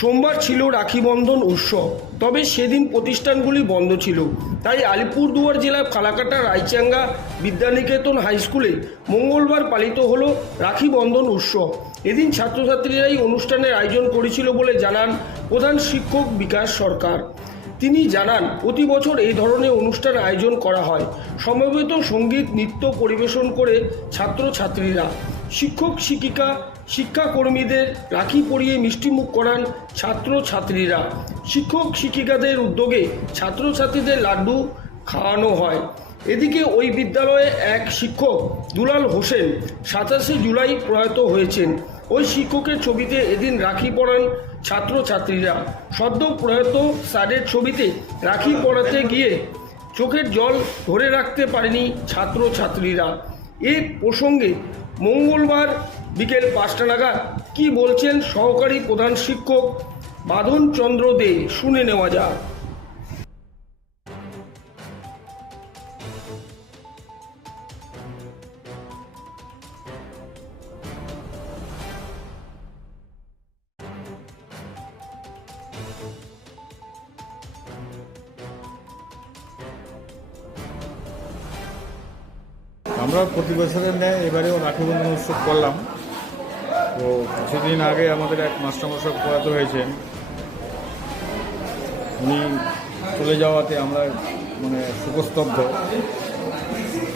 সোমবার ছিল রাখি বন্ধন উৎসব। তবে সেদিন প্রতিষ্ঠানগুলি বন্ধ ছিল। তাই আলিপুরদুয়ার জেলার ফালাকাটা রায়চাঙ্গা বিদ্যানিকেতন হাই স্কুলে মঙ্গলবার পালিত হল রাখি বন্ধন উৎসব। এদিন ছাত্রছাত্রীরাই অনুষ্ঠানের আয়োজন করেছিল বলে জানান প্রধান শিক্ষক বিকাশ সরকার। তিনি জানান, প্রতি বছর এই ধরনের অনুষ্ঠান আয়োজন করা হয়। সমবেত সংগীত, নৃত্য পরিবেশন করে ছাত্রছাত্রীরা। শিক্ষক, শিক্ষিকা শিক্ষাকর্মীদের রাখি পরিয়ে মিষ্টিমুখ করান ছাত্রছাত্রীরা। শিক্ষক শিক্ষিকাদের উদ্যোগে ছাত্রছাত্রীদের লাড্ডু খাওয়ানো হয়। এদিকে ওই বিদ্যালয়ে এক শিক্ষক দুলাল হোসেন সাতাশে জুলাই প্রয়াত হয়েছেন। ওই শিক্ষকের ছবিতে এদিন রাখি পরান ছাত্রছাত্রীরা। সদ্য প্রয়াত স্যারের ছবিতে রাখি পরাতে গিয়ে চোখের জল ধরে রাখতে পারেনি ছাত্রছাত্রীরা। এই প্রসঙ্গে মঙ্গলবার বিকেল পাঁচটা নাগাদ কি বলছেন সহকারী প্রধান শিক্ষক? বাঁধন চন্দ্র দে, শুনে নেওয়া যাক। আমরা প্রতি বছরের ন্যায় এবারেও রাখি বন্ধন উৎসব করলাম। তো কিছুদিন আগে আমাদের এক মাস্টারমশাই প্রয়াত হয়েছেন। উনি চলে যাওয়াতে আমরা মানে শোকস্তব্ধ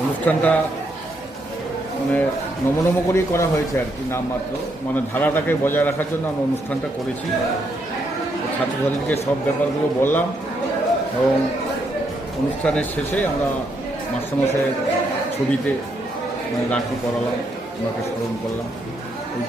অনুষ্ঠানটা মানে নমনম করেই করা হয়েছে আর কি নামমাত্র। মানে ধারাটাকে বজায় রাখার জন্য আমরা অনুষ্ঠানটা করেছি। ছাত্রছাত্রীকে সব ব্যাপারগুলো বললাম এবং অনুষ্ঠানের শেষে আমরা মাস্টারমশাইয়ের ছবিতে মানে রাখি পরালাম। ওনাকে স্মরণ করলাম। এই